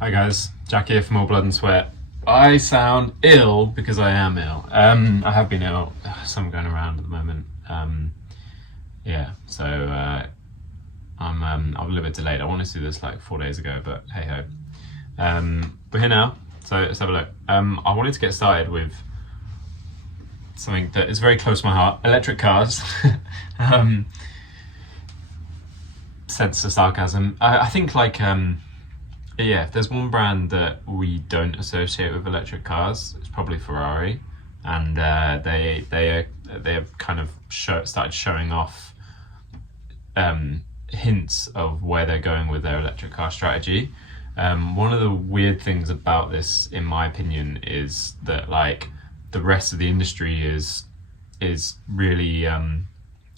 Hi guys, Jack here from All Blood and Sweat. I sound ill because I am ill. I have been ill, something going around at the moment. I'm a little bit delayed. I wanted to do this like 4 days ago, but hey ho. We're here now, so let's have a look. I wanted to get started with something that is very close to my heart: electric cars. Sense of sarcasm. I think yeah, if there's one brand that we don't associate with electric cars, it's probably Ferrari, and they have kind of started showing off hints of where they're going with their electric car strategy. One of the weird things about this, in my opinion, is that like the rest of the industry is really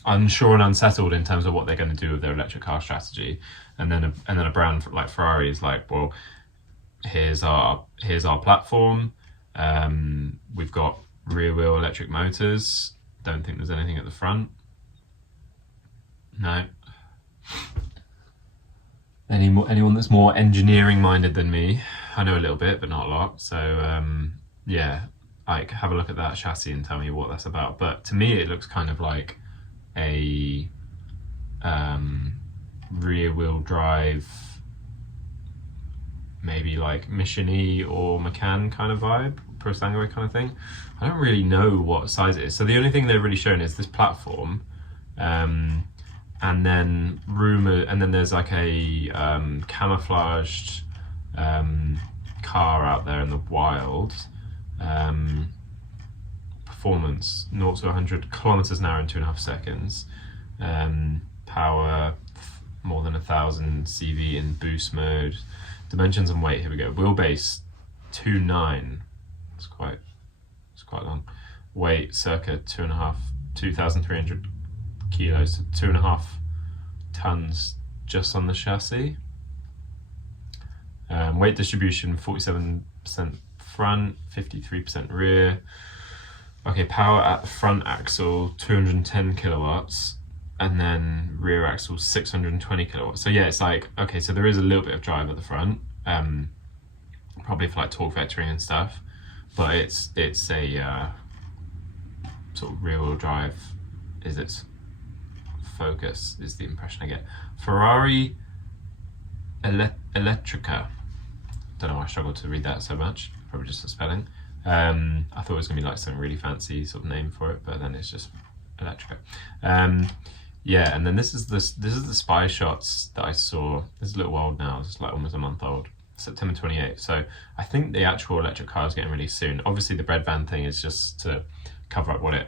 unsure and unsettled in terms of what they're going to do with their electric car strategy, and then a brand like Ferrari is like, well, here's our platform. We've got rear wheel electric motors. Don't think there's anything at the front. No. Anyone that's more engineering minded than me, I know a little bit, but not a lot. So yeah, like have a look at that chassis and tell me what that's about. But to me, it looks kind of like a rear wheel drive, maybe like Mission-y or Macan kind of vibe, Pro Sangue kind of thing. I don't really know what size it is. So the only thing they've really shown is this platform, and then there's like a camouflaged car out there in the wild. Performance 0 to 100 kilometers an hour in 2.5 seconds. Power more than 1,000 CV in boost mode. Dimensions and weight, here we go. Wheelbase 2.9. It's quite long. Weight circa 2,300 kilos to 2.5 tons just on the chassis. Weight distribution 47% front, 53% rear. Okay, power at the front axle 210 kilowatts, and then rear axle 620 kilowatts. So yeah, it's like, okay, so there is a little bit of drive at the front, probably for like torque vectoring and stuff, but it's a sort of rear wheel drive is its focus, is the impression I get. Ferrari Elettrica. Don't know why I struggled to read that so much, probably just the spelling. I thought it was gonna be like some really fancy sort of name for it, but then it's just Elettrica. Yeah, and then this is the spy shots that I saw. This is a little old now. It's like almost a month old. September 28th. So I think the actual electric car is getting released soon. Obviously, the bread van thing is just to cover up what it.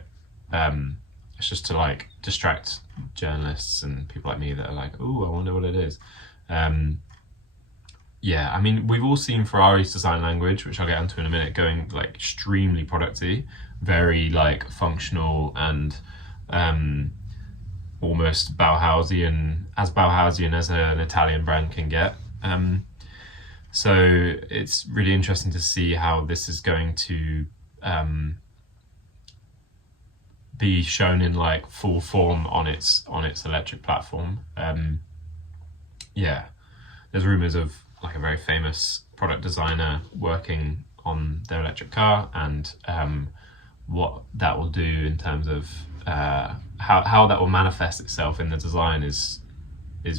It's just to like distract journalists and people like me that are like, oh, I wonder what it is. Yeah, I mean, we've all seen Ferrari's design language, which I'll get into in a minute, going like extremely producty, very like functional and almost Bauhausian as an Italian brand can get. So it's really interesting to see how this is going to be shown in like full form on its electric platform. Yeah, there's rumors of like a very famous product designer working on their electric car, and what that will do in terms of how that will manifest itself in the design is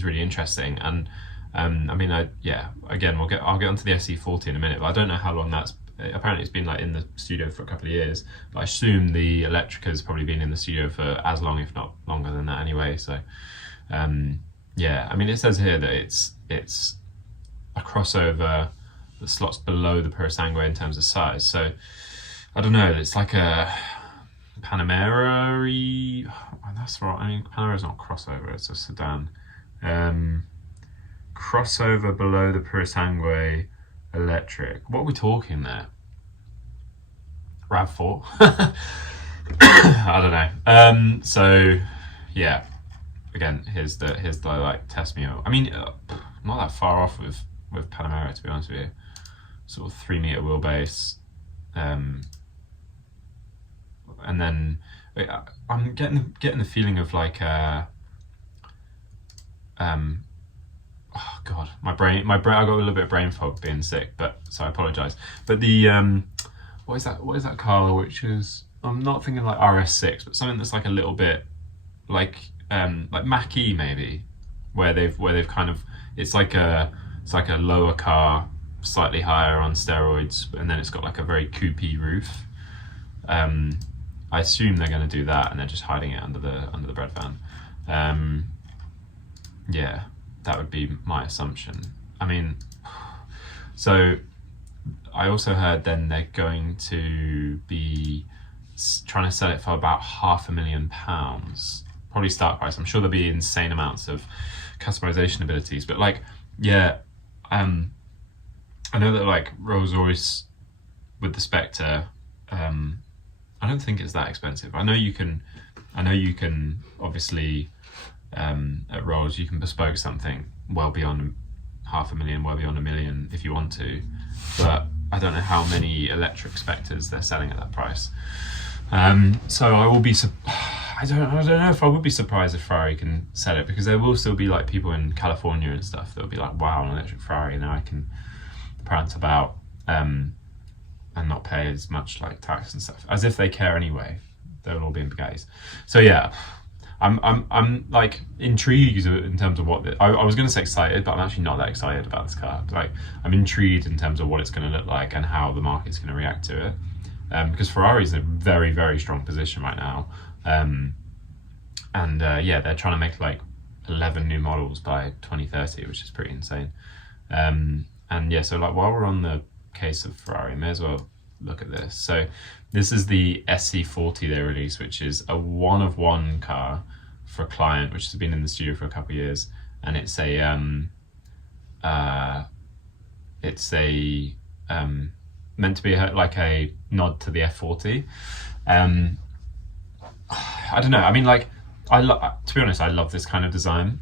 really interesting. And I mean, again, I'll get onto the SC40 in a minute, but I don't know how long that's. Apparently it's been like in the studio for a couple of years, but I assume the Elettrica has probably been in the studio for as long, if not longer than that anyway. So yeah, I mean, it says here that it's a crossover that slots below the Pro Sangue in terms of size. So I don't know, it's like a Panamera-y. Oh, that's right. I mean, Panamera's not a crossover, it's a sedan. Crossover below the Pro Sangue electric. What are we talking there? RAV4? I don't know. So yeah, again, here's the like test me out. I mean, not that far off with Panamera, to be honest with you. Sort of 3 meter wheelbase, and then I'm getting the feeling of like oh god, my brain. I got a little bit of brain fog being sick, but so I apologise. But the what is that car? Which is, I'm not thinking like RS6, but something that's like a little bit like Mach-E maybe, where they've kind of, it's like a lower car, slightly higher on steroids, and then it's got like a very coupey roof. I assume they're going to do that, and they're just hiding it under the bread van. Yeah, that would be my assumption. I mean, so I also heard then they're going to be trying to sell it for about £500,000, probably start price. I'm sure there'll be insane amounts of customization abilities, but like, yeah, I know that like Rolls-Royce with the Spectre, I don't think it's that expensive. I know you can obviously at Rolls you can bespoke something well beyond £500,000, well beyond £1 million if you want to, but I don't know how many electric Spectres they're selling at that price. So I will be I don't know if I would be surprised if Ferrari can sell it, because there will still be like people in California and stuff that'll be like, wow, an electric Ferrari, now I can prance about and not pay as much like tax and stuff, as if they care anyway. They'll all be in Bugattis. So yeah, I'm like intrigued in terms of what I was going to say excited, but I'm actually not that excited about this car. Like, I'm intrigued in terms of what it's going to look like and how the market's going to react to it, because Ferrari's in a very, very strong position right now, yeah, they're trying to make like 11 new models by 2030, which is pretty insane. And yeah, so like while we're on the case of Ferrari, may as well look at this. So this is the SC40 they released, which is a one-of-one car for a client which has been in the studio for a couple of years, and it's a meant to be like a nod to the F40. I don't know, I mean, like, to be honest, I love this kind of design.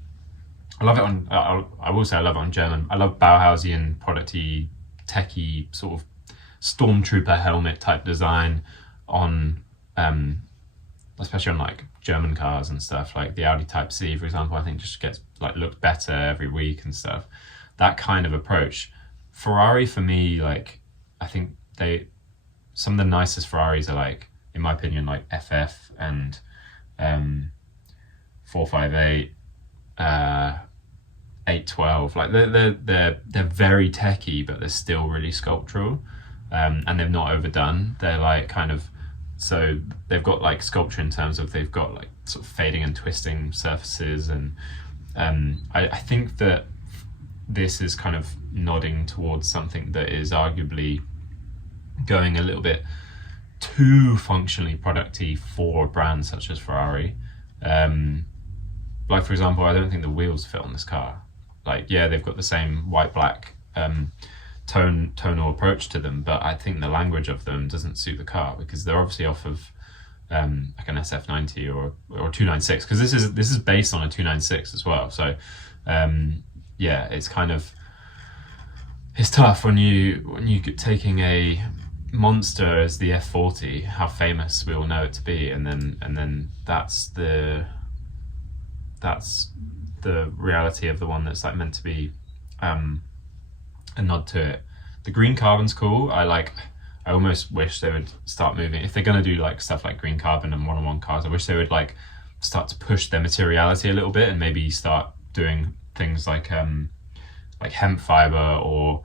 I love it on, I will say I love it on German. I love Bauhausian, producty, techie, sort of stormtrooper helmet type design on, especially on like German cars and stuff, like the Audi Type C, for example, I think just gets like looked better every week and stuff. That kind of approach. Ferrari, for me, like, I think some of the nicest Ferraris are like, in my opinion, like FF and 458, 812. Like they're very techy, but they're still really sculptural, and they've not overdone. They're like kind of, so they've got like sculpture in terms of they've got like sort of fading and twisting surfaces, and I think that this is kind of nodding towards something that is arguably going a little bit too functionally producty for a brand such as Ferrari. Like, for example, I don't think the wheels fit on this car. Like, yeah, they've got the same white-black tonal approach to them, but I think the language of them doesn't suit the car, because they're obviously off of like an SF90 or 296, because this is based on a 296 as well. So yeah, it's kind of, it's tough when you taking a monster as the F40, how famous we all know it to be, and then that's the reality of the one that's like meant to be a nod to it. The green carbon's cool. I almost wish they would start moving, if they're going to do like stuff like green carbon and one-on-one cars, I wish they would like start to push their materiality a little bit, and maybe start doing things like hemp fiber, or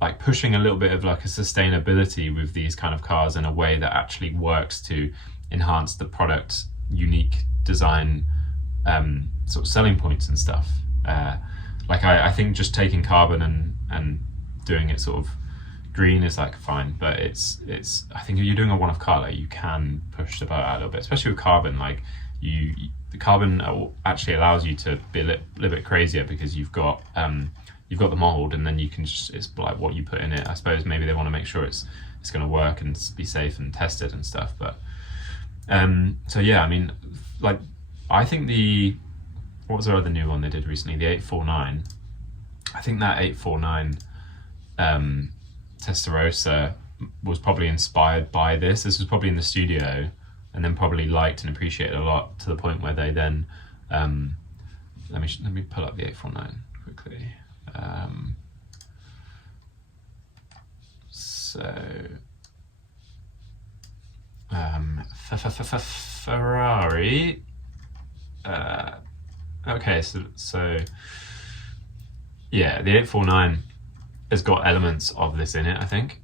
like pushing a little bit of like a sustainability with these kind of cars in a way that actually works to enhance the product's unique design sort of selling points and stuff. Like I think just taking carbon and doing it sort of green is like fine, but it's I think if you're doing a one-off car, like, you can push the boat out a little bit, especially with carbon. Like the carbon actually allows you to be a little bit crazier, because you've got the mold, and then you can just, it's like what you put in it. I suppose maybe they want to make sure it's going to work and be safe and tested and stuff. But so yeah, I mean, like, I think what was their other new one they did recently, the 849. I think that 849 Testarossa was probably inspired by this. This was probably in the studio, and then probably liked and appreciated a lot, to the point where they then let me pull up the 849. quickly. Ferrari. Okay, so yeah, the 849 has got elements of this in it, I think.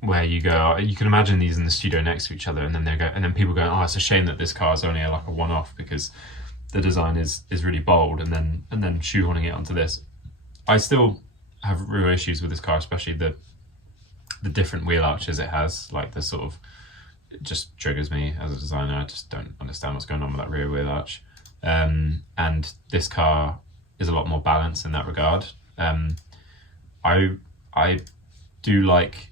Where you can imagine these in the studio next to each other, and then people go, oh, it's a shame that this car is only like a one-off because the design is really bold, and then shoehorning it onto this. I still have real issues with this car, especially the different wheel arches it has. Like the sort of, it just triggers me as a designer. I just don't understand what's going on with that rear wheel arch. And this car is a lot more balanced in that regard. I do like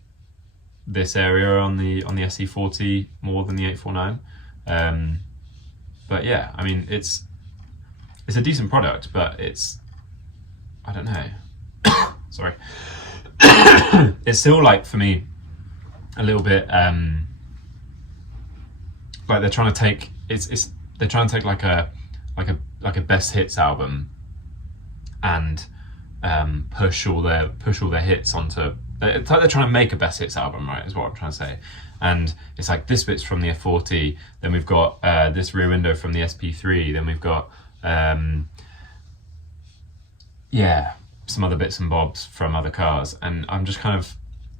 this area on the SC40 more than the 849. But yeah, I mean, it's a decent product, but I don't know. Sorry. It's still, like, for me, a little bit like they're trying to take like a best hits album and push all their hits onto. It's like they're trying to make a best hits album, right? Is what I'm trying to say. And it's like this bit's from the F40, then we've got this rear window from the SP3, then we've got some other bits and bobs from other cars, and I'm a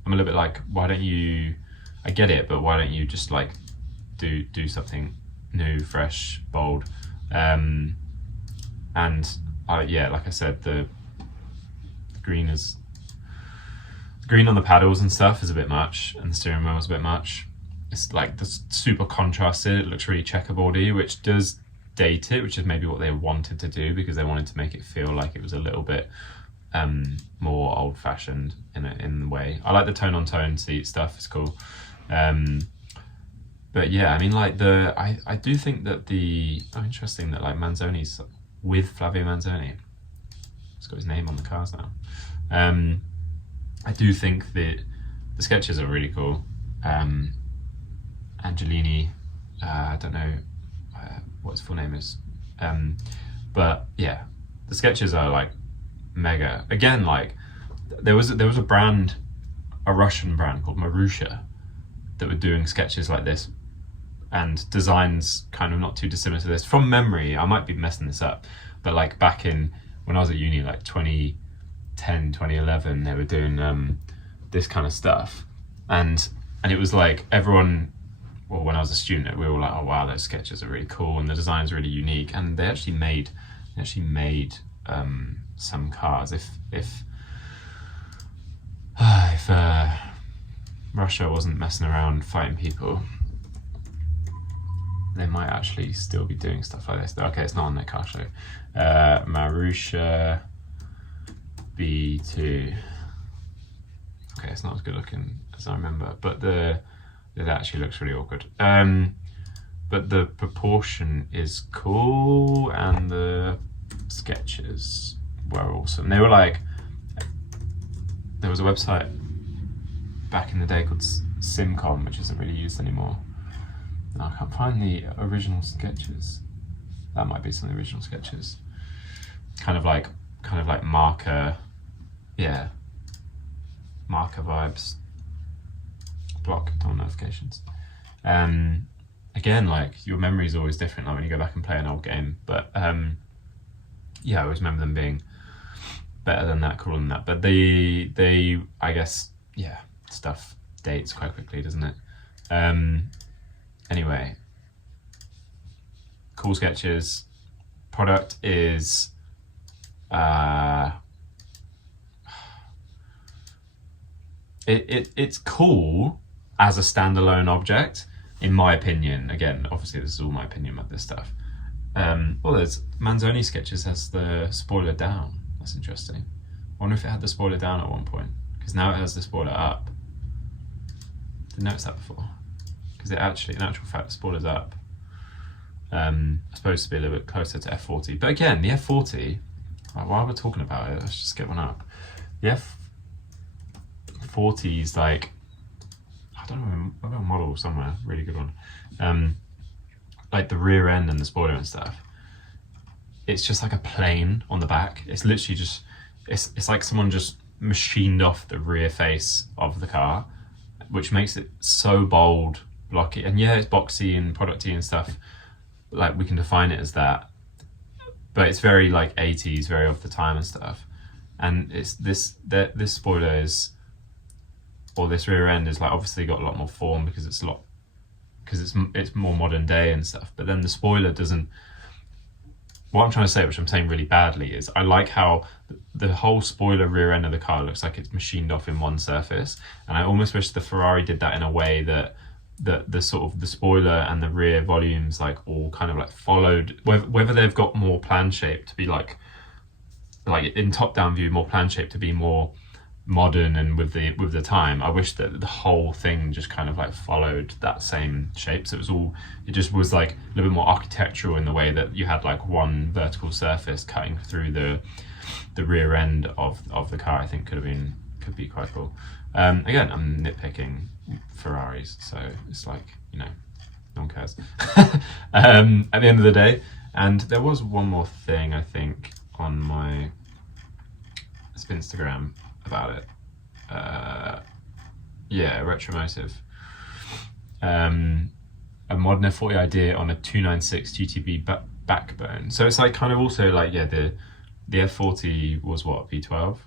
little bit like, why don't you? I get it, but why don't you just like do something new, fresh, bold? Like I said, the green on the paddles and stuff is a bit much, and the steering wheel is a bit much. It's like the super contrasted. It looks really checkerboardy, which does date it, which is maybe what they wanted to do because they wanted to make it feel like it was a little bit more old-fashioned in a way. I like the tone-on-tone seat stuff. It's cool. But yeah, I mean, like I do think that interesting that like Manzoni's with Flavio Manzoni. It's got his name on the cars now. I do think that the sketches are really cool. Angelini, I don't know what his full name is, but yeah, the sketches are like mega. Again, like there was a brand, a Russian brand called Marussia, that were doing sketches like this and designs kind of not too dissimilar to this. From memory, I might be messing this up, but like back in when I was at uni, like 2010, 2011, they were doing this kind of stuff, and it was like everyone. Well, when I was a student, we were all like, "Oh wow, those sketches are really cool, and the design's really unique." And they actually made some cars. If Russia wasn't messing around fighting people, they might actually still be doing stuff like this. Okay, it's not on their car show. Marussia B2. Okay, it's not as good looking as I remember, but it actually looks really awkward. But the proportion is cool, and the sketches were awesome. They were like, there was a website back in the day called Simcom, which isn't really used anymore. And I can't find the original sketches. That might be some of the original sketches. Kind of like marker, yeah. Marker vibes. Block tunnel notifications. Again, like your memory is always different, like when you go back and play an old game. But yeah, I always remember them being better than that, cooler than that. But they I guess, yeah, stuff dates quite quickly, doesn't it? Anyway, cool sketches. Product is it's cool as a standalone object, in my opinion. Again, obviously this is all my opinion about this stuff. Well, there's Manzoni sketches has the spoiler down. That's interesting. I wonder if it had the spoiler down at one point, because now it has the spoiler up. Didn't notice that before, because it actually, in actual fact, the spoiler's up. Supposed to be a little bit closer to F40, but again, the F40. While we're talking about it, let's just get one up. The F40 is like, I don't know, I've got a model somewhere, really good one. Like the rear end and the spoiler and stuff it's just like a plane on the back. It's literally just, it's like someone just machined off the rear face of the car, which makes it so bold, blocky, and yeah, it's boxy and producty and stuff. Like, we can define it as that, but it's very like 80s, very of the time and stuff. And it's this spoiler is, or this rear end is like obviously got a lot more form because it's more modern day and stuff. But then the spoiler doesn't. What I'm trying to say, which I'm saying really badly, is I like how the whole spoiler rear end of the car looks like it's machined off in one surface, and I almost wish the Ferrari did that in a way that the sort of the spoiler and the rear volumes like all kind of like followed, whether they've got more plan shape to be like in top down view, more plan shape to be more modern and with the time. I wish that the whole thing just kind of like followed that same shape, so it just was like a little bit more architectural in the way that you had like one vertical surface cutting through the rear end of the car. I think could be quite cool. Again, I'm nitpicking Ferraris, so it's like, you know, no one cares at the end of the day. And there was one more thing I think on my Instagram about it. Yeah, Retromotive. A modern F40 idea on a 296 GTB backbone. So it's like kind of also like, yeah, the F40 was what, V12?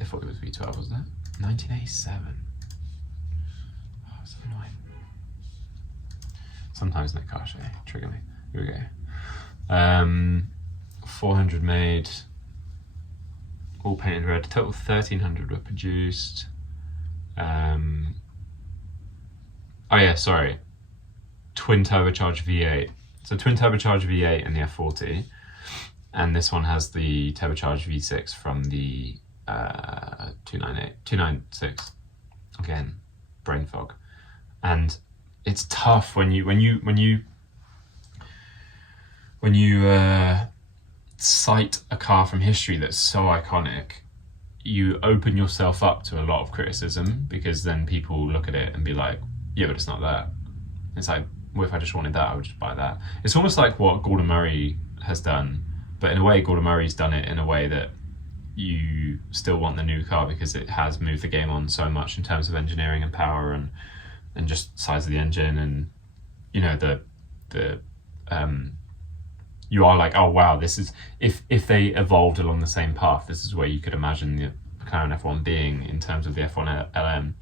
F40 was V12, wasn't it? 1987. Oh, so annoying. Sometimes Nakash, trigger me. Here we go. 400 made, all painted red. Total 1,300 were produced. Oh yeah, sorry. Twin turbocharged V8. So twin turbocharged V8 in the F40, and this one has the turbocharged V6 from the 296. Again, brain fog, and it's tough when you cite a car from history that's so iconic. You open yourself up to a lot of criticism, because then people look at it and be like, yeah, but it's not that. It's like, well, if I just wanted that, I would just buy that. It's almost like what Gordon Murray has done, but in a way Gordon Murray's done it in a way that you still want the new car, because it has moved the game on so much in terms of engineering and power and just size of the engine, and you know, you are like, oh wow, this is, if they evolved along the same path, this is where you could imagine the McLaren F1 being in terms of the F1 LM,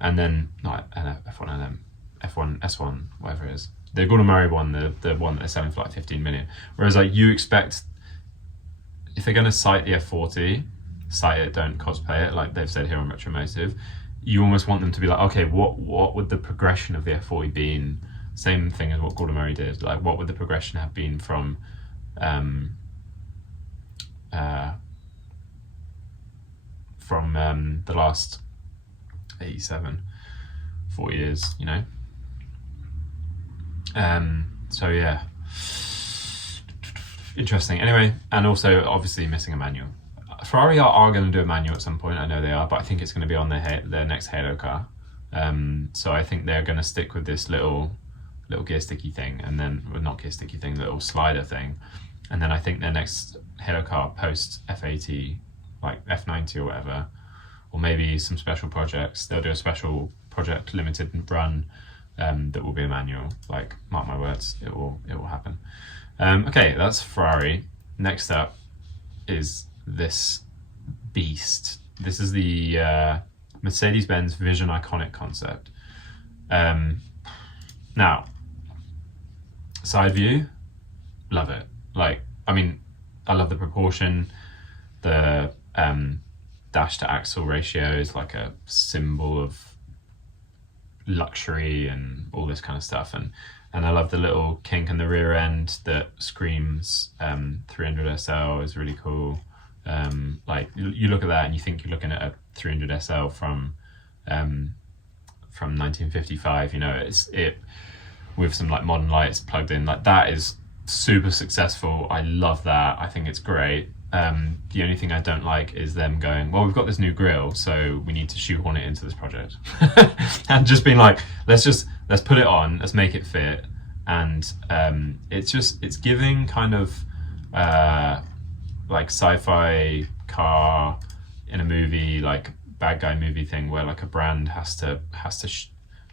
and then not F1 LM, F1 S1, whatever it is, the Gordon Murray one, the one that they're selling for like 15 million. Whereas like, you expect, if they're going to cite the F40, cite it, don't cosplay it, like they've said here on Retromotive. You almost want them to be like, okay, what would the progression of the F40 been? Same thing as what Gordon Murray did. Like, what would the progression have been from the last 4 years, you know? So yeah, interesting. Anyway, and also obviously missing a manual. Ferrari are going to do a manual at some point, I know they are, but I think it's going to be on their next Halo car. So I think they're going to stick with this little gear sticky thing, and then, well, not gear sticky thing, little slider thing. And then I think their next Halo car post F80, like F90 or whatever, or maybe some special projects, they'll do a special project limited run that will be a manual. Like, mark my words, it will happen. Okay, that's Ferrari. Next up is this beast. This is the Mercedes-Benz Vision Iconic concept. Now, side view, love it. Like, I mean, I love the proportion. The dash to axle ratio is like a symbol of luxury and all this kind of stuff. And I love the little kink in the rear end that screams 300 SL is really cool. Like, you look at that and you think you're looking at a 300 SL from 1955. You know, it with some like modern lights plugged in. Like, that is super successful. I love that. I think it's great. The only thing I don't like is them going, well, we've got this new grille, so we need to shoehorn it into this project. And just being like, let's just let's put it on, let's make it fit. And it's giving kind of like sci-fi car in a movie, like bad guy movie thing, where like a brand has to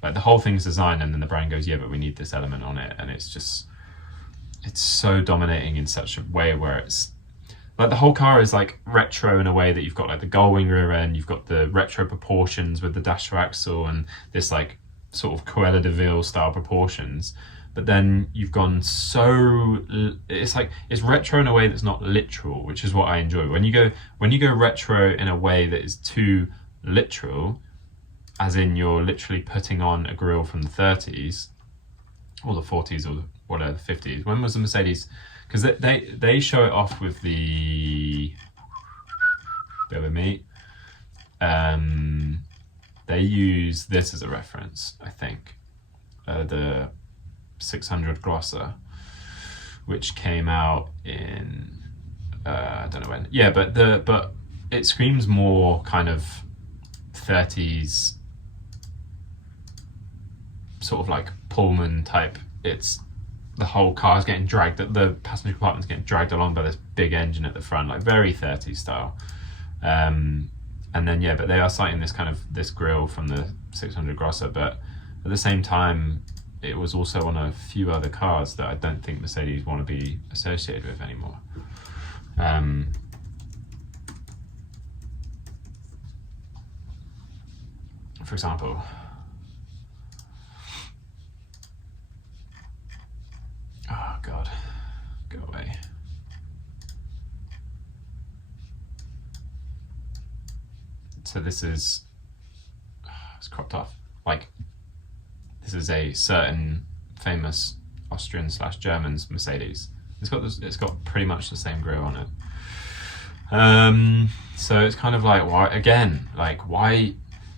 like the whole thing's designed, and then the brand goes, yeah, but we need this element on it, and it's so dominating in such a way where it's like the whole car is like retro in a way that you've got like the gull-wing rear end, you've got the retro proportions with the dasher axle and this like sort of Cruella de Vil style proportions. But then you've gone it's like it's retro in a way that's not literal, which is what I enjoy. When you go retro in a way that is too literal, as in you're literally putting on a grille from the 30s or the 40s or whatever, the 50s. When was the Mercedes? Because they show it off with the, bear with me, they use this as a reference, I think, the 600 Glosser, which came out in I don't know when. Yeah, but it screams more kind of 30s sort of like Pullman type. It's the whole car's getting dragged, the passenger compartment's getting dragged along by this big engine at the front, like very 30s style. And then yeah, but they are citing this grille from the 600 Grosser, but at the same time it was also on a few other cars that I don't think Mercedes want to be associated with anymore. For example, oh god, go away. So this is, it's cropped off. Like, this is a certain famous Austrian / German's Mercedes. It's got pretty much the same grille on it. So it's kind of like, why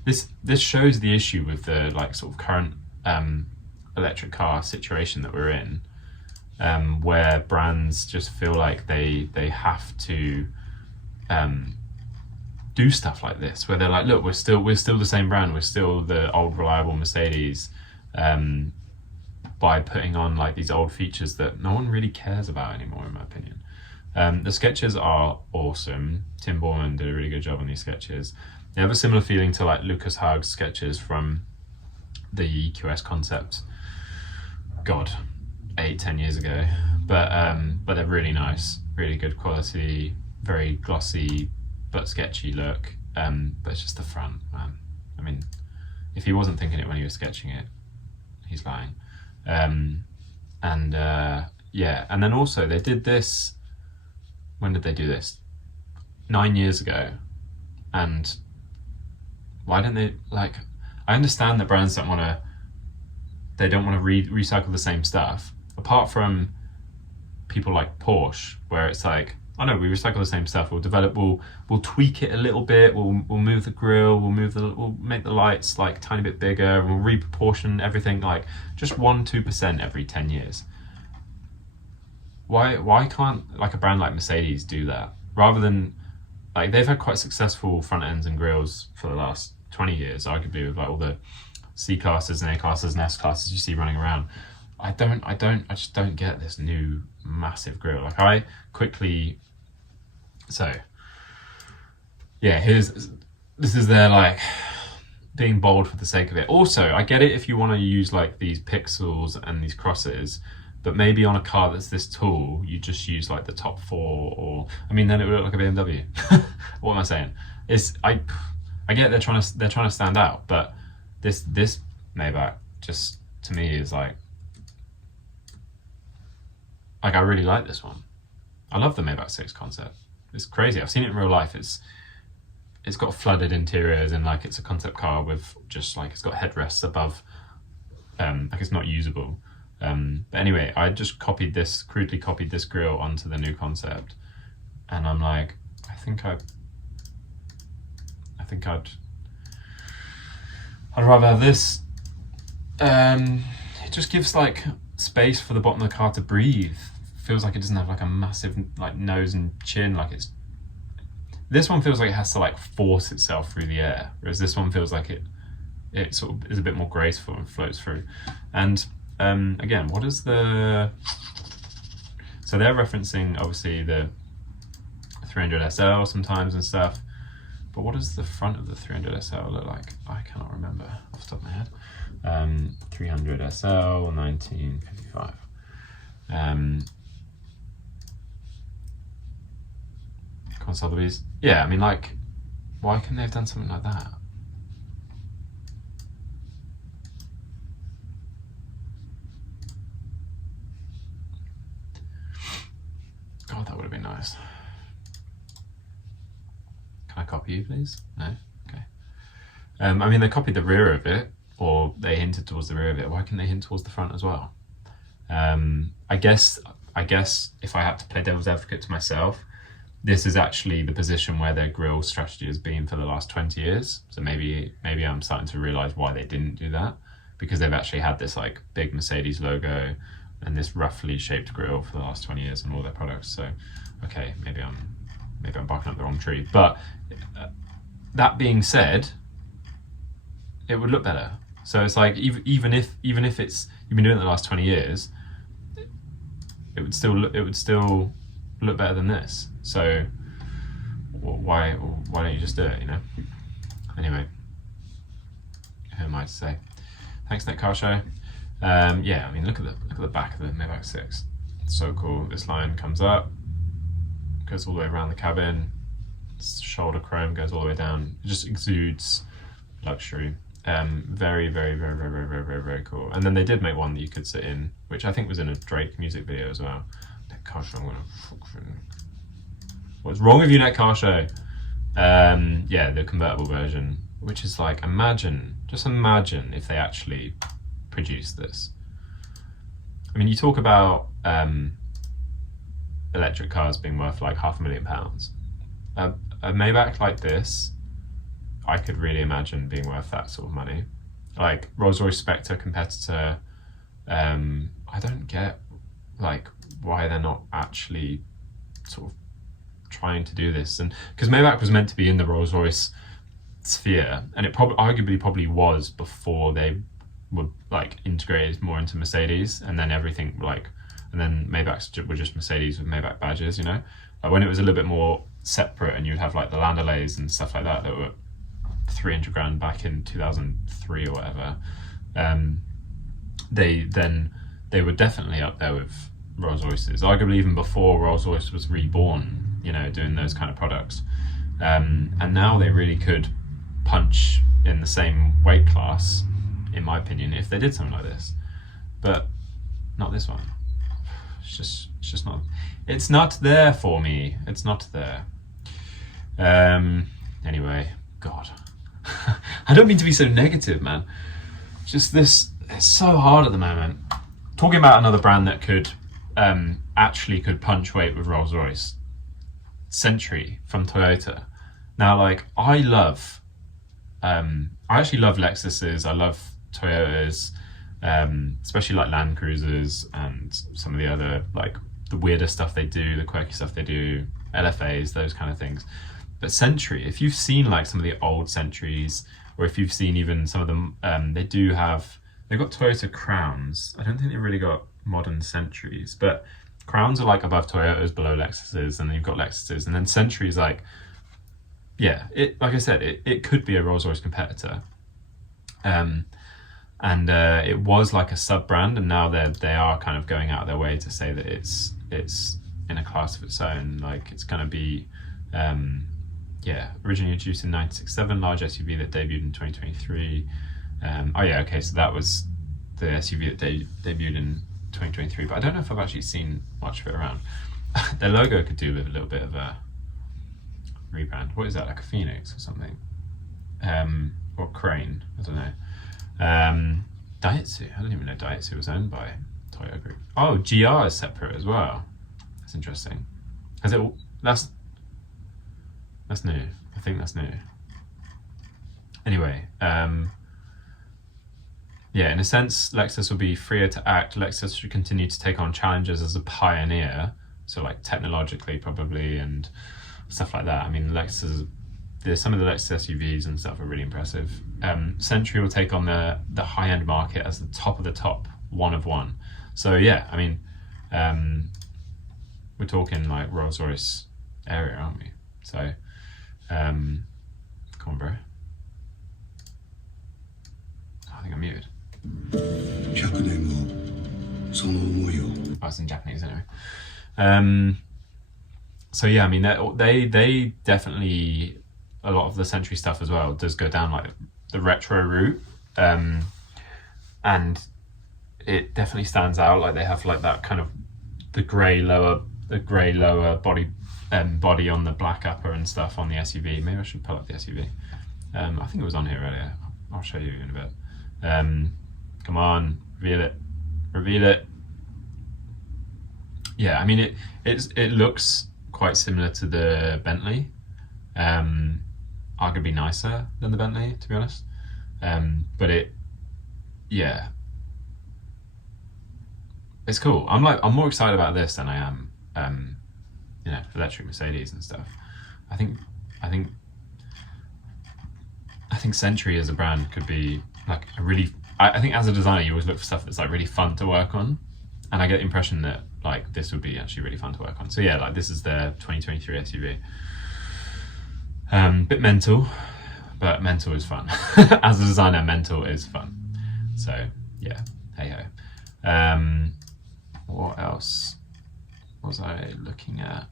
this shows the issue with the like sort of current electric car situation that we're in, where brands just feel like they have to do stuff like this, where they're like, look, we're still the same brand, we're still the old reliable Mercedes, by putting on like these old features that no one really cares about anymore, in my opinion. The sketches are awesome. Tim Borman did a really good job on these sketches. They have a similar feeling to like Lucas Haag's sketches from the EQS concept, God, 8-10 years ago. But they're really nice, really good quality, very glossy but sketchy look. But it's just the front, man. I mean, if he wasn't thinking it when he was sketching it, he's lying. Yeah, and then also they did this, when did they do this? 9 years ago. And why don't they, like, I understand that brands don't want to recycle the same stuff, apart from people like Porsche, where it's like, oh no, we recycle the same stuff, we'll tweak it a little bit, we'll move the grille, we'll make the lights like tiny bit bigger, we'll reproportion everything like just 1-2% every 10 years. Why can't like a brand like Mercedes do that, rather than, like, they've had quite successful front ends and grills for the last 20 years, arguably, with like all the C classes and A classes and S classes you see running around. I just don't get this new massive grill. Like, so yeah, this is their like being bold for the sake of it. Also, I get it if you want to use like these pixels and these crosses, but maybe on a car that's this tall, you just use like the top 4, or I mean, then it would look like a BMW. What am I saying? I get they're trying to stand out, but this Maybach just, to me, is like I really like this one. I love the Maybach 6 concept. It's crazy. I've seen it in real life. It's got flooded interiors, and like it's a concept car with just like, it's got headrests above, like it's not usable. But anyway, I just crudely copied this grille onto the new concept, and I'm like, I think I'd rather have this. It just gives like space for the bottom of the car to breathe. Feels like it doesn't have like a massive like nose and chin. Like this one feels like it has to like force itself through the air, whereas this one feels like it it sort of is a bit more graceful and floats through. And again, what is the... So they're referencing obviously the 300 SL sometimes and stuff, but what does the front of the 300 SL look like? I cannot remember off the top of my head. 300 SL 1955. Console Sotheby's. Yeah, I mean, like, why couldn't they have done something like that? God, that would have been nice. Can I copy you, please? No? Okay. I mean, they copied the rear of it, or they hinted towards the rear of it. Why couldn't they hint towards the front as well? I guess if I had to play devil's advocate to myself, this is actually the position where their grille strategy has been for the last 20 years. So maybe I'm starting to realize why they didn't do that, because they've actually had this like big Mercedes logo and this roughly shaped grille for the last 20 years on all their products. So, okay, maybe I'm barking up the wrong tree. But that being said, it would look better. So it's like even if it's you've been doing it the last 20 years, it would still look better than this. So why don't you just do it, you know? Anyway, who am I to say? Thanks, Net Car Show. Yeah, I mean, look at the back of the Maybach 6. It's so cool. This line comes up, goes all the way around the cabin. Shoulder chrome goes all the way down. It just exudes luxury. Very, very, very, very, very, very, very, very cool. And then they did make one that you could sit in, which I think was in a Drake music video as well. Net Car Show, what's wrong with you, Net Car Show? Yeah, the convertible version, which is like, just imagine if they actually produced this. I mean, you talk about electric cars being worth like £500,000. A Maybach like this, I could really imagine being worth that sort of money. Like Rolls-Royce Spectre competitor, I don't get like why they're not actually sort of trying to do this. And because Maybach was meant to be in the Rolls-Royce sphere, and it arguably was before they were like integrated more into Mercedes, and then everything and then Maybachs were just Mercedes with Maybach badges, you know. When it was a little bit more separate, and you'd have like the Landaules and stuff like that were 300 grand back in 2003 or whatever. They were definitely up there with Rolls-Royces, arguably even before Rolls-Royce was reborn, you know, doing those kind of products. And now they really could punch in the same weight class, in my opinion, if they did something like this. But not this one. It's just not, it's not there for me. It's not there. Anyway, God. I don't mean to be so negative, man. Just this, it's so hard at the moment. Talking about another brand that could actually could punch weight with Rolls-Royce. Century from Toyota. Now, like, I actually love Lexuses. I love Toyotas, especially like Land Cruisers and some of the other, like, the weirder stuff they do, the quirky stuff they do, LFAs, those kind of things. But Century, if you've seen like some of the old Centuries, or if you've seen even some of them, they've got Toyota Crowns. I don't think they've really got modern Centuries, but Crowns are like above Toyotas, below Lexuses, and then you've got Lexuses, and then Century's like, yeah, like I said, it could be a Rolls-Royce competitor. And it was like a sub-brand, and now they are kind of going out of their way to say that it's in a class of its own. Like, it's going to be, originally introduced in 1967, large SUV that debuted in 2023. Oh yeah, okay, so that was the SUV that debuted in 2023, but I don't know if I've actually seen much of it around. Their logo could do with a little bit of a rebrand. What is that, like a phoenix or something? Or crane, I don't know. Daihatsu, I don't even know Daihatsu was owned by Toyota Group. Oh, GR is separate as well. That's interesting. That's new. I think that's new. Anyway, yeah, in a sense, Lexus will be freer to act. Lexus should continue to take on challenges as a pioneer, so like technologically probably and stuff like that. I mean, Lexus some of the Lexus SUVs and stuff are really impressive. Century will take on the high-end market as the top of the top, one of one. So yeah, I mean, we're talking like Rolls-Royce area, aren't we? So, come on, bro. I think I'm muted. Oh, it's in Japanese anyway. So yeah, I mean, they definitely, a lot of the Century stuff as well does go down like the retro route, and it definitely stands out. Like they have like that kind of the grey lower body on the black upper and stuff on the SUV. Maybe I should pull up the SUV. I think it was on here earlier. I'll show you in a bit. Come on, reveal it. Yeah, I mean it looks quite similar to the Bentley, arguably nicer than the Bentley, to be honest. But yeah, it's cool. I'm more excited about this than I am, electric Mercedes and stuff. I think Century as a brand could be like a really. I think as a designer, you always look for stuff that's like really fun to work on, and I get the impression that like this would be actually really fun to work on. So yeah, like this is their 2023 SUV. Bit mental, but mental is fun. As a designer, mental is fun. So yeah, hey ho. What else was I looking at?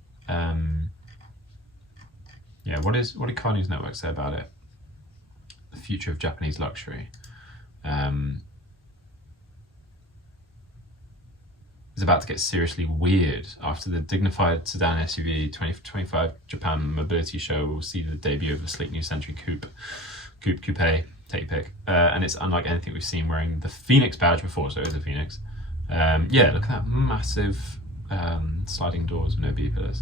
Yeah, what did Car News Network say about it? The future of Japanese luxury. Is about to get seriously weird after the dignified sedan SUV 2025 Japan Mobility Show. We'll see the debut of a sleek new Century Coupe, take your pick, and it's unlike anything we've seen, wearing the Phoenix badge before, so it is a Phoenix. Yeah, look at that massive sliding doors with no B-pillars.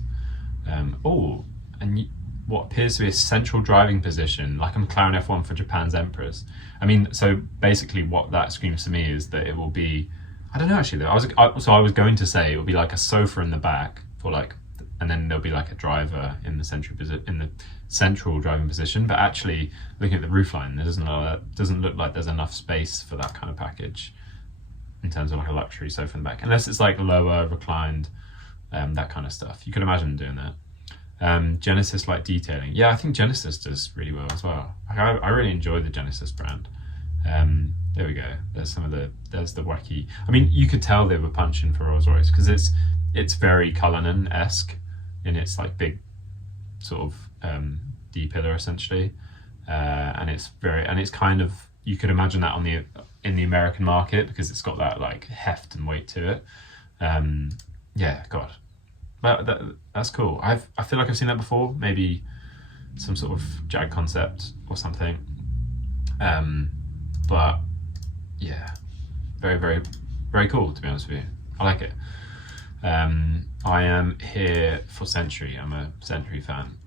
What appears to be a central driving position, like a McLaren F1 for Japan's Emperors. I mean, so basically what that screams to me is that it will be, I don't know actually though, I was going to say it will be like a sofa in the back for like, and then there'll be like a driver in the central driving position, but actually looking at the roofline, there doesn't look like there's enough space for that kind of package in terms of like a luxury sofa in the back, unless it's like lower reclined, that kind of stuff. You could imagine doing that. Genesis like detailing. Yeah, I think Genesis does really well as well. I really enjoy the Genesis brand. There we go. There's the wacky. I mean, you could tell they were punching for Rolls-Royce because it's very Cullinan-esque in its like big sort of D-pillar essentially, and it's kind of, you could imagine that in the American market because it's got that like heft and weight to it. Yeah, God. That's cool. I feel like I've seen that before. Maybe some sort of Jag concept or something. But yeah, very, very, very cool, to be honest with you. I like it. I am here for Century. I'm a Century fan.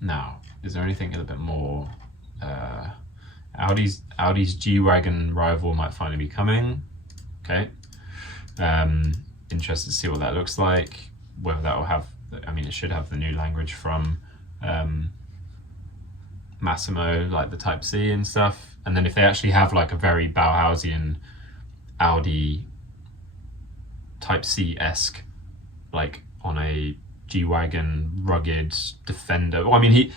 Now, is there anything a little bit more? Audi's G-Wagon rival might finally be coming. Okay. Interested to see what that looks like. Whether that will have, I mean, it should have the new language from Massimo, like the Type C and stuff. And then if they actually have like a very Bauhausian Audi Type C-esque, like on a G-Wagon rugged Defender. Well, I mean,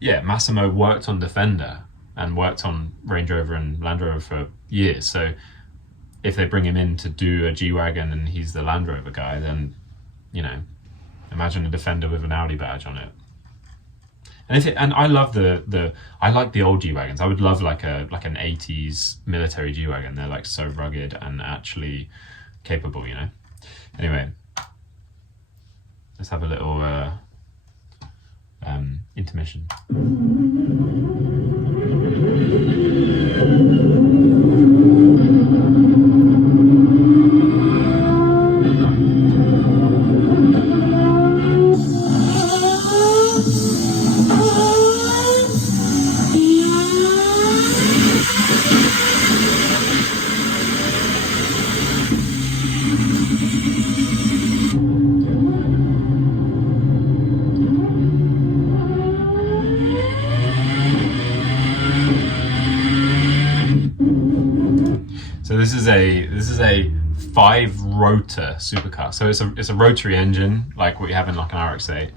Massimo worked on Defender and worked on Range Rover and Land Rover for years. So if they bring him in to do a G-Wagon and he's the Land Rover guy, then, you know, imagine a Defender with an Audi badge on it. And I love I like the old G-Wagons. I would love like an 80s military G-Wagon. They're like so rugged and actually capable, you know. Anyway, let's have a little intermission. this is a 5-rotor supercar. So it's a rotary engine like what you have in like an RX-8,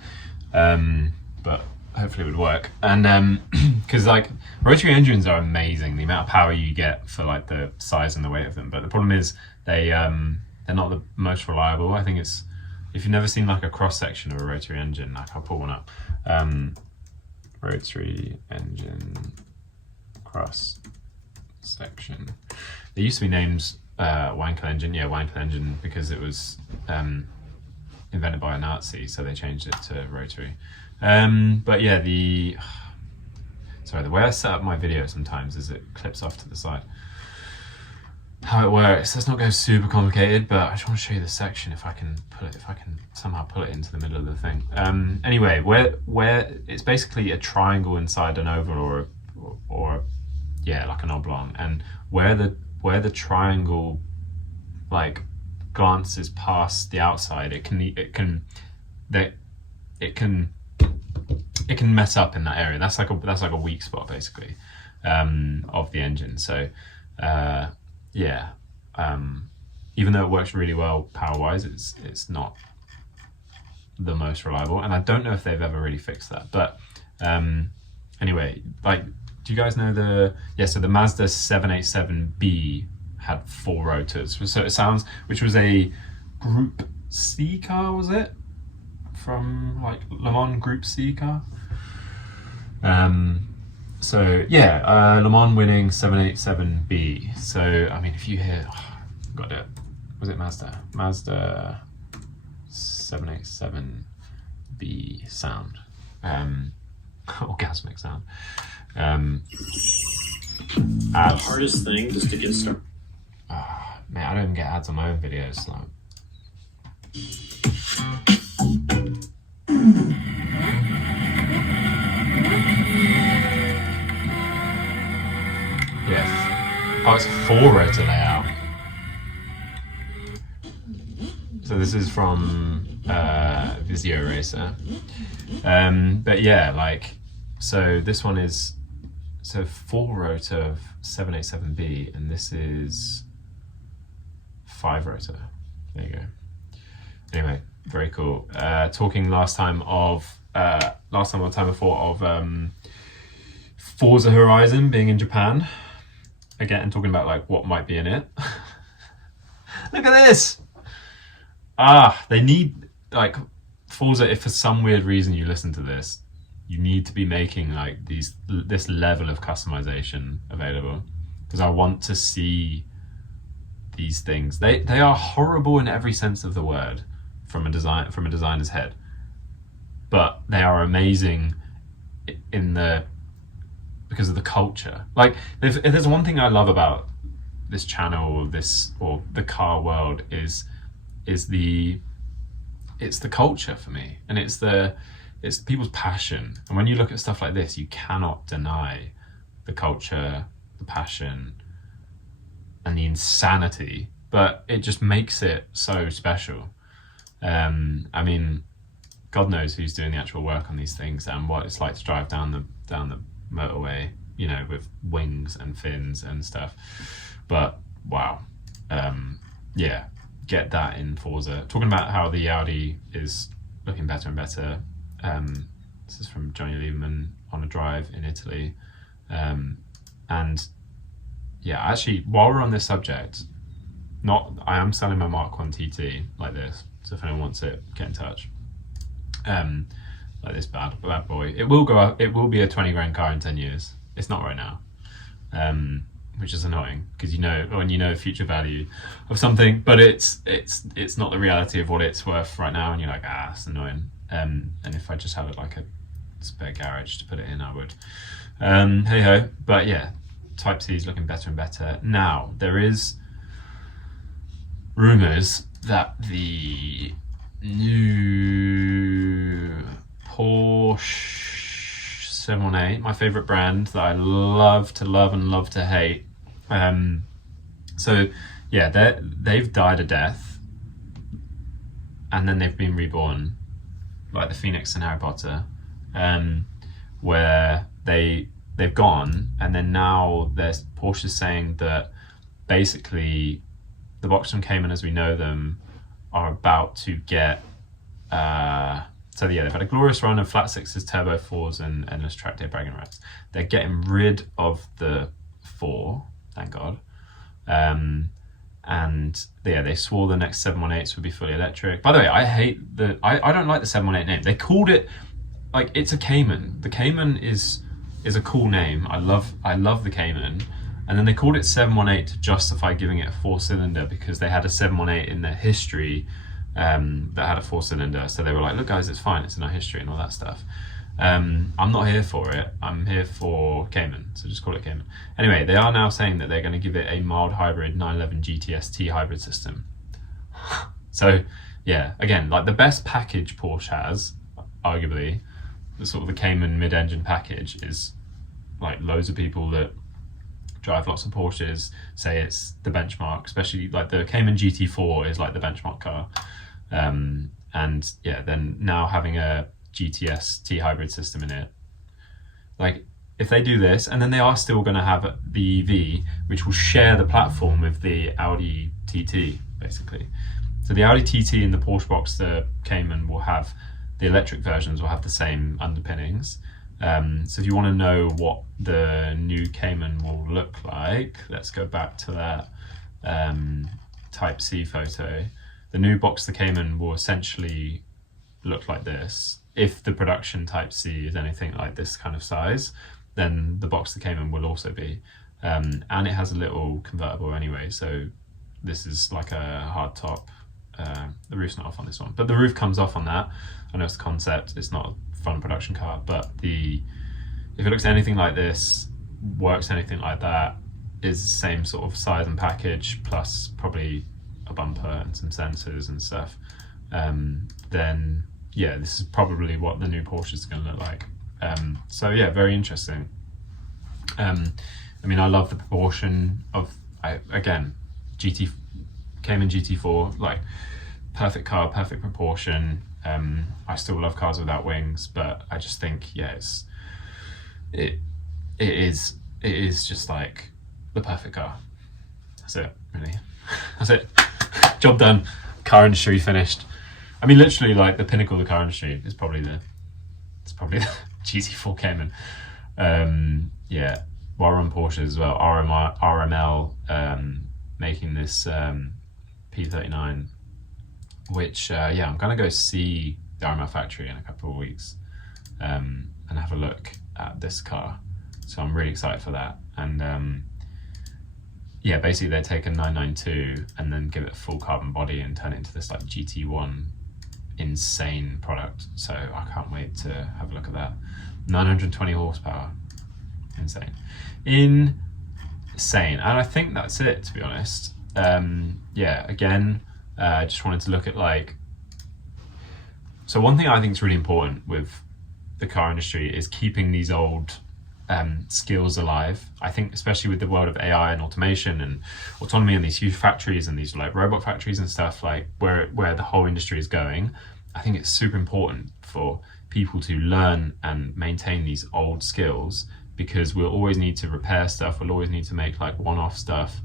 but hopefully it would work. And because like rotary engines are amazing, the amount of power you get for like the size and the weight of them. But the problem is they're not the most reliable. I think it's, if you've never seen like a cross section of a rotary engine, like I'll pull one up. Rotary engine cross section. They used to be named Wankel engine, Wankel engine, because it was invented by a Nazi, so they changed it to rotary. But yeah, the way I set up my video sometimes is it clips off to the side. How it works, let's not go super complicated, but I just want to show you the section if I can somehow pull it into the middle of the thing. Anyway, where it's basically a triangle inside an oval or like an oblong, and where the triangle like glances past the outside, it can mess up in that area. That's like a weak spot basically of the engine. So even though it works really well power-wise, it's not the most reliable, and I don't know if they've ever really fixed that. But anyway, like, do you guys know so the Mazda 787B had 4 rotors, so it sounds, which was a Group C car, was it? From like Le Mans Group C car. So yeah, Le Mans winning 787B. So I mean, if you hear, got it. Was it Mazda? Mazda 787B sound, orgasmic sound. The hardest thing just to get started. Man, I don't even get ads on my own videos. Like. Yeah. Oh, it's a 4-rotor layout. So this is from Visio Racer. But yeah, like, so this one is 4-rotor 787B, and this is 5-rotor. There you go. Anyway, very cool. Talking last time or the time before of Forza Horizon being in Japan again, and talking about like what might be in it. Look at this. They need, like, Forza, if for some weird reason you listen to this, you need to be making like this level of customization available, because I want to see these things. They are horrible in every sense of the word from a designer's head, but they are amazing because of the culture. Like, if there's one thing I love about this channel or the car world is the culture for me, and it's people's passion. And when you look at stuff like this, you cannot deny the culture, the passion, and the insanity, but it just makes it so special. I mean, God knows who's doing the actual work on these things and what it's like to drive down the motorway, with wings and fins and stuff. But wow, yeah, get that in Forza. Talking about how the Audi is looking better and better. This is from Johnny Lieberman on a drive in Italy. And yeah, actually, while we're on this subject, I am selling my Mark 1 TT like this, so if anyone wants it, get in touch. Like this bad boy. It will go up. It will be a 20 grand car in 10 years. It's not right now, which is annoying, because when you know future value of something, but it's not the reality of what it's worth right now, and you're like, it's annoying. And if I just had like a spare garage to put it in, I would. Hey ho. But yeah, Type C is looking better and better. Now, there is rumours that the new Porsche 718, my favourite brand that I love to love and love to hate. So yeah, they've died a death, and then they've been reborn, like the Phoenix in Harry Potter, where they've gone, and then now there's Porsche saying that basically the Boxster Cayman as we know them are about to get they've had a glorious run of flat sixes, turbo fours, and endless track day bragging rights. They're getting rid of the 4, thank God. And they swore the next 718s would be fully electric. By the way, I don't like the 718 name. They called it like it's a Cayman. The Cayman is a cool name. I love the Cayman. And then they called it 718 to justify giving it a 4-cylinder because they had a 718 in their history that had a 4-cylinder. So they were like, look guys, it's fine, it's in our history and all that stuff. I'm not here for it. I'm here for Cayman, so just call it Cayman. Anyway, they are now saying that they're going to give it a mild hybrid 911 GTS-T hybrid system. So yeah, again, like the best package Porsche has, arguably, the sort of the Cayman mid-engine package is like loads of people that drive lots of Porsches say it's the benchmark, especially like the Cayman GT4 is like the benchmark car. And yeah, then now having a GTS-T hybrid system in it, like if they do this, and then they are still going to have the EV, which will share the platform with the Audi TT, basically. So the Audi TT and the Porsche Boxster Cayman will have, the electric versions will have the same underpinnings. So if you want to know what the new Cayman will look like, let's go back to that Type C photo. The new Boxster Cayman will essentially look like this. If the production Type C is anything like this kind of size, then the Boxster Cayman will also be. And it has a little convertible anyway, so this is like a hard top. The roof's not off on this one, but the roof comes off on that. I know it's a concept, it's not a fun production car, but if it looks anything like this, works anything like that, is the same sort of size and package, plus probably a bumper and some sensors and stuff, then yeah, this is probably what the new Porsche is going to look like. So yeah, very interesting. I mean, I love the proportion of, Cayman GT4, like perfect car, perfect proportion. I still love cars without wings, but I just think, yeah, it is just like the perfect car. That's it, really. That's it. Job done. Car industry finished. I mean, literally, like the pinnacle of the car industry is probably the GT4 Cayman. Yeah, while we're on Porsche as well, RML making this P39, which yeah, I'm gonna go see the RML factory in a couple of weeks and have a look at this car. So I'm really excited for that. And yeah, basically they take a 992 and then give it a full carbon body and turn it into this like GT1 insane product. So I can't wait to have a look at that. 920 horsepower, insane. And I think that's it, to be honest. Yeah, again, I just wanted to look at like, so one thing I think is really important with the car industry is keeping these old skills alive. I think especially with the world of AI and automation and autonomy and these huge factories and these like robot factories and stuff, like where the whole industry is going, I think it's super important for people to learn and maintain these old skills, because we'll always need to repair stuff, we'll always need to make like one-off stuff,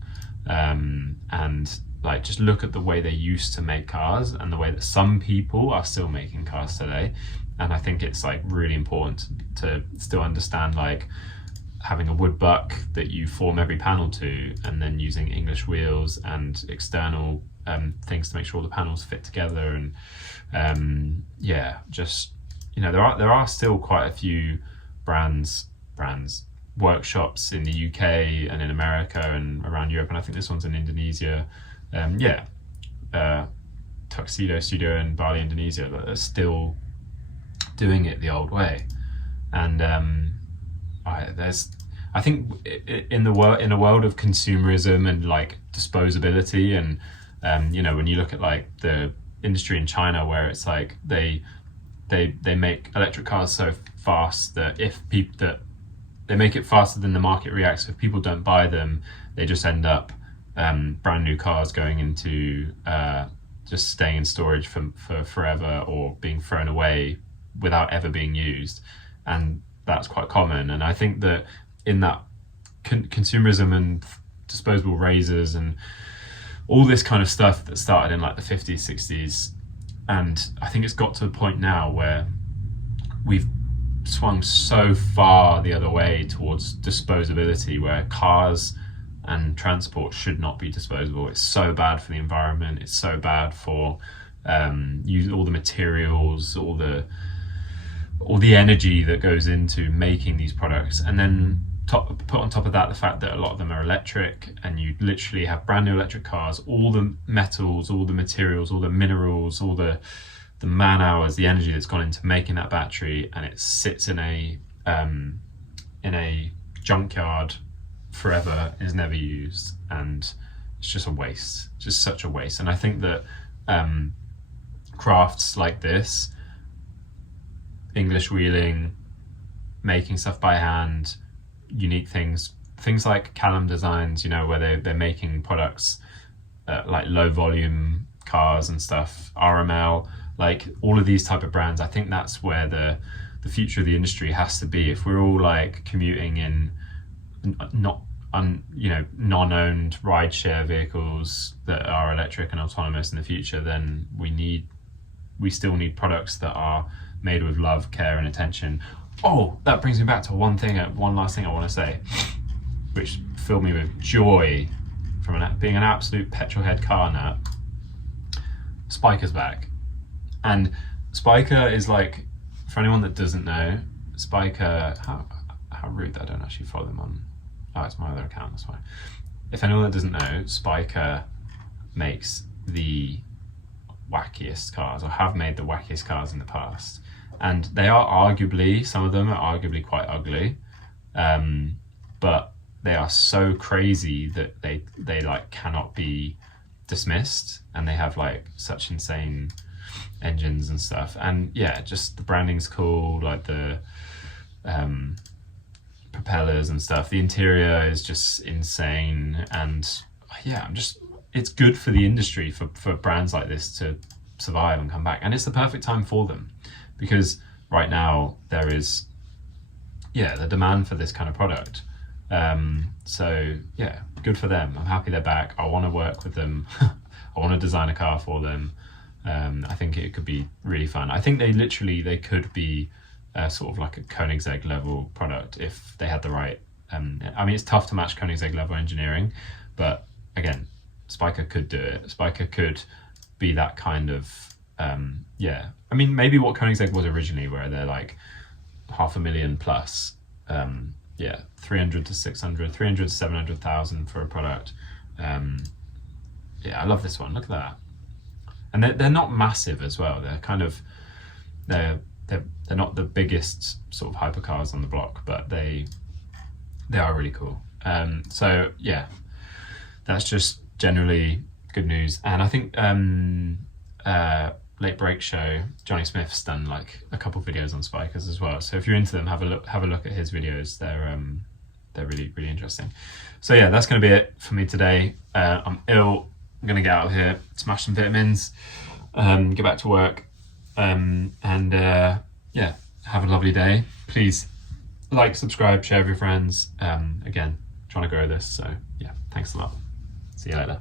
and like just look at the way they used to make cars and the way that some people are still making cars today. And I think it's like really important to still understand like having a wood buck that you form every panel to, and then using English wheels and external things to make sure all the panels fit together. And yeah, just, you know, there are still quite a few brands, workshops in the UK and in America and around Europe, and I think this one's in Indonesia. Tuxedo Studio in Bali, Indonesia, that are still doing it the old way. And I think in a world of consumerism and like disposability, and you know, when you look at like the industry in China, where it's like they make electric cars so fast that they make it faster than the market reacts. So if people don't buy them, they just end up brand new cars going into just staying in storage for forever, or being thrown away without ever being used. And that's quite common. And I think that in that consumerism and disposable razors and all this kind of stuff that started in like the 50s, 60s. And I think it's got to a point now where we've swung so far the other way towards disposability, where cars and transport should not be disposable. It's so bad for the environment. It's so bad for all the materials, all the energy that goes into making these products. And then put on top of that the fact that a lot of them are electric, and you literally have brand new electric cars, all the metals, all the materials, all the minerals, all the man hours, the energy that's gone into making that battery, and it sits in a junkyard forever, is never used, and it's just a waste, just such a waste. And I think that crafts like this, English wheeling, making stuff by hand, unique things like Callum Designs, you know, where they're making products like low volume cars and stuff, RML, like all of these type of brands. I think that's where the future of the industry has to be. If we're all like commuting in non-owned rideshare vehicles that are electric and autonomous in the future, then we still need products that are made with love, care, and attention. Oh, that brings me back to one last thing I want to say, which filled me with joy from being an absolute petrolhead car nut. Spiker's back. And Spiker is like, for anyone that doesn't know, Spiker, how rude that I don't actually follow them on. Oh, it's my other account, that's why. If anyone that doesn't know, Spiker makes the wackiest cars, or have made the wackiest cars in the past. And they are arguably, some of them are arguably quite ugly, but they are so crazy that they like cannot be dismissed, and they have like such insane engines and stuff. And yeah, just the branding's cool, like the propellers and stuff. The interior is just insane, and yeah, it's good for the industry, for brands like this to survive and come back. And it's the perfect time for them, because right now there is the demand for this kind of product. So yeah, good for them. I'm happy they're back. I want to work with them. I want to design a car for them. I think it could be really fun. I think they could be sort of like a Koenigsegg level product if they had the right, I mean, it's tough to match Koenigsegg level engineering, but again, Spiker could do it. Spiker could be that kind of, I mean, maybe what Koenigsegg was originally, where they're like 500,000 plus, 300 to 600, 300 to 700,000 for a product. I love this one. Look at that. And they're not massive as well. They're kind of, they're not the biggest sort of hypercars on the block, but they are really cool. So yeah, that's just generally good news. And I think Late Break Show, Johnny Smith's done like a couple videos on Spikers as well. So if you're into them, have a look at his videos. They're really, really interesting. So yeah, that's going to be it for me today. I'm ill. I'm going to get out of here, smash some vitamins, get back to work, and have a lovely day. Please like, subscribe, share with your friends. Again, trying to grow this. So yeah, thanks a lot. See you later.